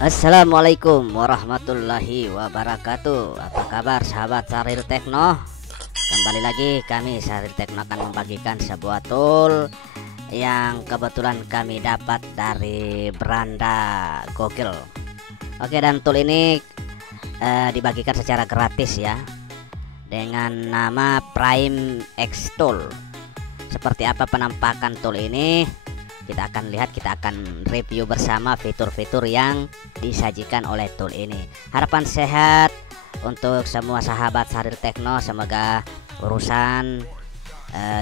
Assalamualaikum warahmatullahi wabarakatuh. Apa kabar sahabat Syahril Tekno? Kembali lagi kami Syahril Tekno akan membagikan sebuah tool yang kebetulan kami dapat dari beranda Gokil. Oke, dan tool ini dibagikan secara gratis ya, dengan nama Prime X Tool. Seperti apa penampakan tool ini? Kita akan lihat, kita akan review bersama fitur-fitur yang disajikan oleh tool ini. Harapan sehat untuk semua sahabat Syahril Tekno, semoga urusan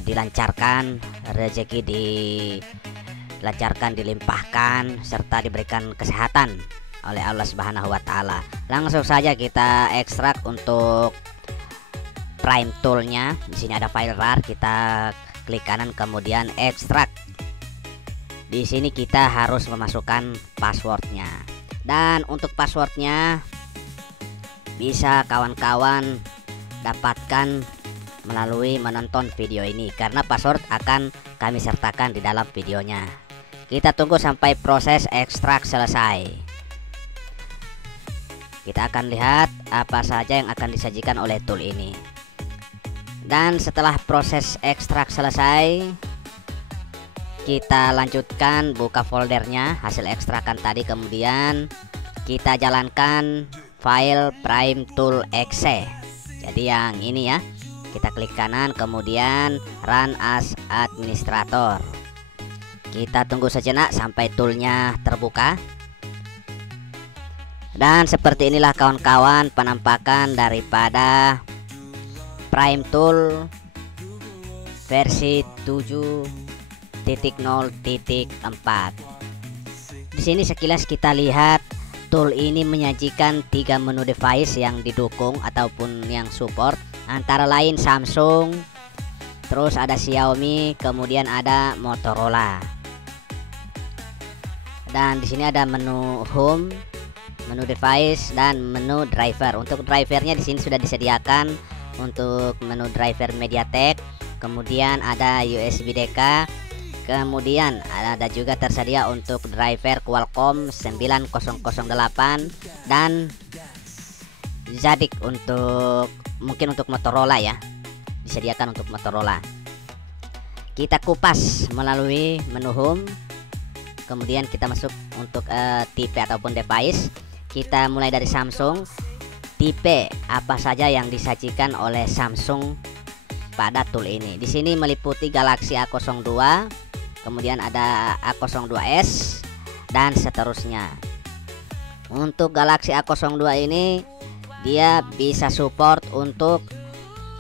dilancarkan, rezeki dilancarkan, dilimpahkan, serta diberikan kesehatan oleh Allah Subhanahu wa Ta'ala. Langsung saja kita ekstrak untuk Prime toolnya. Di sini ada file rar, kita klik kanan kemudian ekstrak. Di sini kita harus memasukkan passwordnya, dan untuk passwordnya bisa kawan-kawan dapatkan melalui menonton video ini, karena password akan kami sertakan di dalam videonya. Kita tunggu sampai proses ekstrak selesai. Kita akan lihat apa saja yang akan disajikan oleh tool ini. Dan setelah proses ekstrak selesai, kita lanjutkan buka foldernya, hasil ekstrakan tadi, kemudian kita jalankan file Prime Tool exe. Jadi yang ini ya, kita klik kanan kemudian run as administrator. Kita tunggu sejenak sampai toolnya terbuka. Dan seperti inilah kawan-kawan penampakan daripada Prime Tool versi 7.0.4. Di sini sekilas kita lihat tool ini menyajikan 3 menu device yang didukung ataupun yang support, antara lain Samsung, terus ada Xiaomi, kemudian ada Motorola. Dan di sini ada menu home, menu device, dan menu driver. Untuk drivernya di sini sudah disediakan untuk menu driver MediaTek, kemudian ada USB DK. Kemudian ada juga tersedia untuk driver Qualcomm 9008 dan Zadig untuk mungkin untuk Motorola ya, disediakan untuk Motorola. Kita kupas melalui menu home, kemudian kita masuk untuk tipe ataupun device. Kita mulai dari Samsung. Tipe apa saja yang disajikan oleh Samsung pada tool ini? Di sini meliputi Galaxy A02, kemudian ada A02s dan seterusnya. Untuk Galaxy A02 ini dia bisa support untuk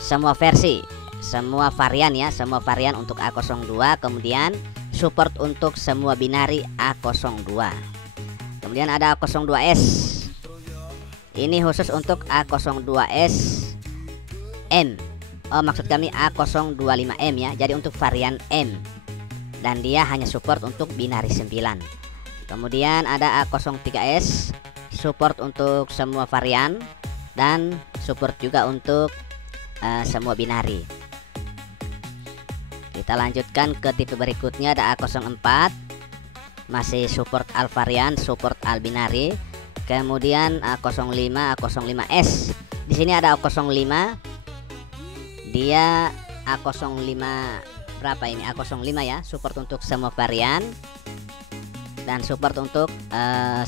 semua versi, semua varian ya, semua varian untuk A02, kemudian support untuk semua binari A02. Kemudian ada A02s. Ini khusus untuk A02s M. Oh, maksud kami A025M ya. Jadi untuk varian M. Dan dia hanya support untuk binari 9. Kemudian ada A03s, support untuk semua varian dan support juga untuk semua binari. Kita lanjutkan ke tipe berikutnya, ada A04, masih support all varian, support all binari. Kemudian A05, A05s. Di sini ada A05. Dia A05 berapa ini? A05 ya, support untuk semua varian dan support untuk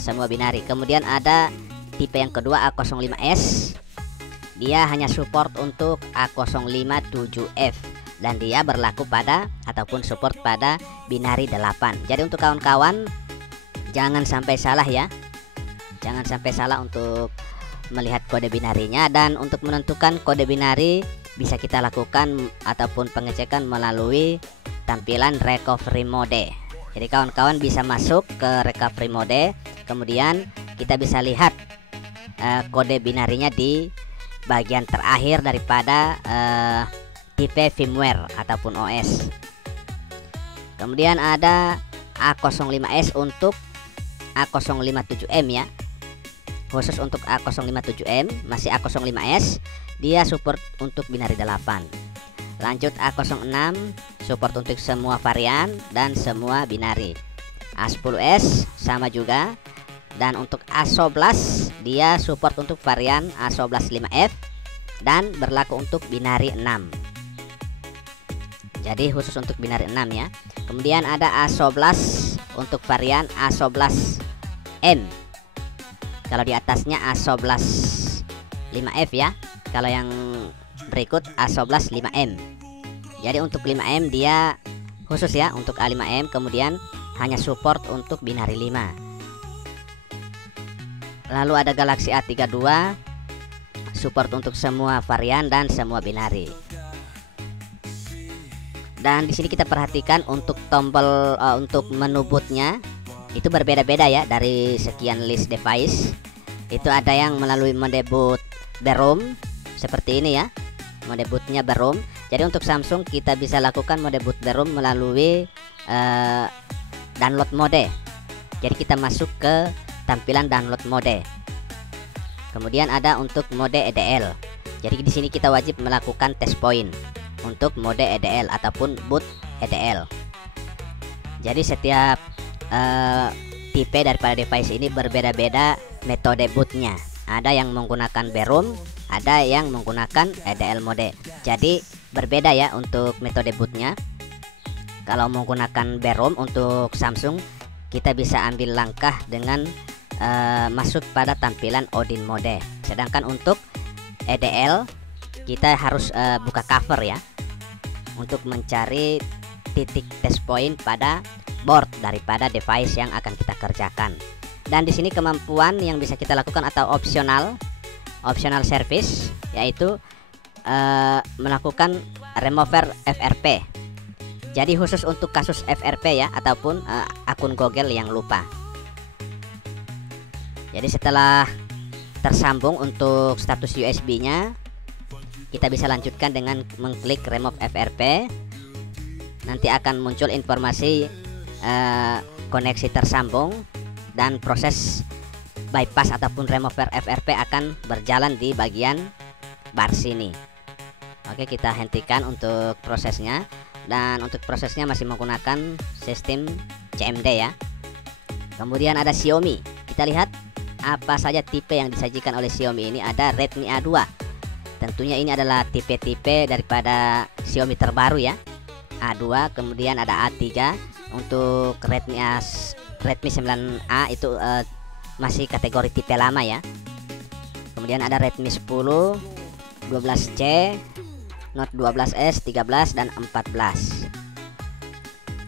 semua binari. Kemudian ada tipe yang kedua A05s. Dia hanya support untuk A057F dan dia berlaku pada ataupun support pada binari 8. Jadi untuk kawan-kawan jangan sampai salah ya. Jangan sampai salah untuk melihat kode binarinya, dan untuk menentukan kode binari bisa kita lakukan ataupun pengecekan melalui tampilan recovery mode. Jadi kawan-kawan bisa masuk ke recovery mode, kemudian kita bisa lihat kode binarinya di bagian terakhir daripada tipe firmware ataupun OS. Kemudian ada A05S untuk A057M ya. Khusus untuk A057M, masih A05S, dia support untuk binari 8. Lanjut A06, support untuk semua varian dan semua binari. A10S sama juga. Dan untuk A11 dia support untuk varian A11 5F dan berlaku untuk binari 6. Jadi khusus untuk binari 6 ya. Kemudian ada A11 untuk varian A11M. Kalau di atasnya A11 5F ya. Kalau yang berikut A11 5M. Jadi untuk 5M dia khusus ya untuk A5M, kemudian hanya support untuk binari 5. Lalu ada Galaxy A32, support untuk semua varian dan semua binari. Dan di sini kita perhatikan untuk tombol untuk menu bootnya itu berbeda-beda ya dari sekian list device. Itu ada yang melalui mode boot Barom seperti ini ya, mode bootnya Barom. Jadi untuk Samsung kita bisa lakukan mode boot Barom melalui download mode. Jadi kita masuk ke tampilan download mode. Kemudian ada untuk mode EDL. Jadi di sini kita wajib melakukan test point untuk mode EDL ataupun boot EDL. Jadi setiap tipe daripada device ini berbeda-beda metode bootnya. Ada yang menggunakan Barom, ada yang menggunakan EDL mode. Jadi berbeda ya untuk metode bootnya. Kalau menggunakan Barom untuk Samsung, kita bisa ambil langkah dengan masuk pada tampilan Odin mode. Sedangkan untuk EDL kita harus buka cover ya untuk mencari titik test point pada board daripada device yang akan kita kerjakan. Dan di sini kemampuan yang bisa kita lakukan atau optional service yaitu melakukan remover FRP. Jadi khusus untuk kasus FRP ya ataupun akun Google yang lupa. Jadi setelah tersambung untuk status USB-nya, kita bisa lanjutkan dengan mengklik remove FRP. Nanti akan muncul informasi koneksi tersambung dan proses bypass ataupun remover FRP akan berjalan di bagian bar sini. Oke, kita hentikan untuk prosesnya. Dan untuk prosesnya masih menggunakan sistem CMD ya. Kemudian ada Xiaomi. Kita lihat apa saja tipe yang disajikan oleh Xiaomi ini. Ada Redmi A2. Tentunya ini adalah tipe-tipe daripada Xiaomi terbaru ya. A2, kemudian ada A3. Untuk Redmi 9A itu masih kategori tipe lama ya. Kemudian ada Redmi 10, 12C, Note 12S, 13 dan 14.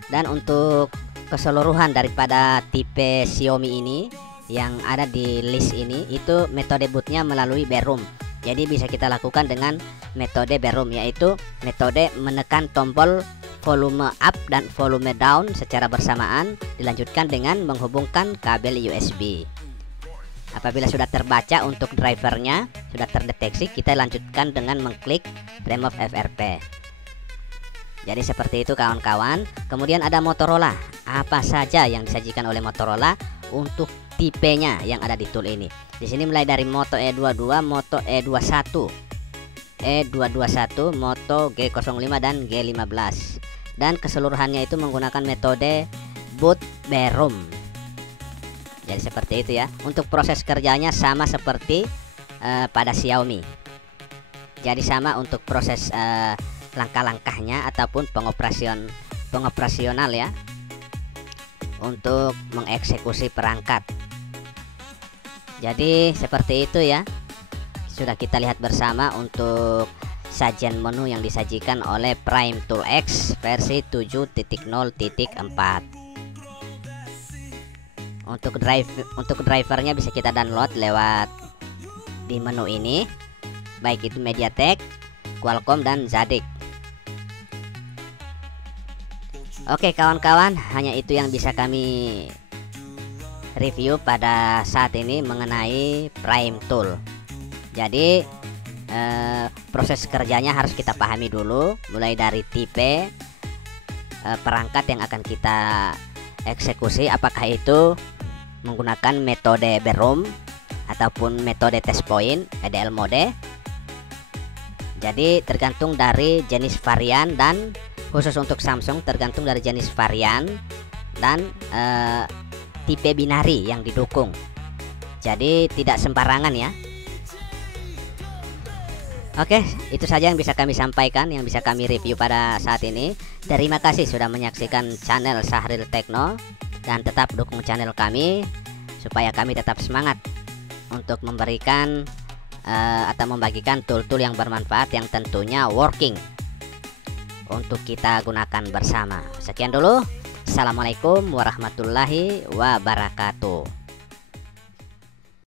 Dan untuk keseluruhan daripada tipe Xiaomi ini yang ada di list ini itu metode bootnya melalui Barom. Jadi bisa kita lakukan dengan metode Barom, yaitu metode menekan tombol volume up dan volume down secara bersamaan, dilanjutkan dengan menghubungkan kabel USB. Apabila sudah terbaca untuk drivernya, sudah terdeteksi, kita lanjutkan dengan mengklik remove FRP. Jadi seperti itu kawan-kawan. Kemudian ada Motorola. Apa saja yang disajikan oleh Motorola untuk tipenya yang ada di tool ini? Di sini mulai dari Moto E22, Moto E21, E221, Moto G05 dan G15. Dan keseluruhannya itu menggunakan metode boot Barom. Jadi seperti itu ya. Untuk proses kerjanya sama seperti pada Xiaomi. Jadi sama untuk proses langkah-langkahnya ataupun pengoperasional ya untuk mengeksekusi perangkat. Jadi seperti itu ya. Sudah kita lihat bersama untuk sajian menu yang disajikan oleh Prime Tool X versi 7.0.4. Untuk drivernya bisa kita download lewat di menu ini, baik itu MediaTek, Qualcomm dan Zadig. Oke kawan-kawan, hanya itu yang bisa kami review pada saat ini mengenai Prime Tool. Jadi proses kerjanya harus kita pahami dulu, mulai dari tipe, perangkat yang akan kita eksekusi, apakah itu menggunakan metode BROM ataupun metode test point EDL mode. Jadi tergantung dari jenis varian, dan khusus untuk Samsung tergantung dari jenis varian dan tipe binari yang didukung. Jadi tidak sembarangan ya. Oke, itu saja yang bisa kami sampaikan, yang bisa kami review pada saat ini. Terima kasih sudah menyaksikan channel Syahril Tekno, dan tetap dukung channel kami supaya kami tetap semangat untuk memberikan atau membagikan tool-tool yang bermanfaat yang tentunya working untuk kita gunakan bersama. Sekian dulu. Assalamualaikum warahmatullahi wabarakatuh.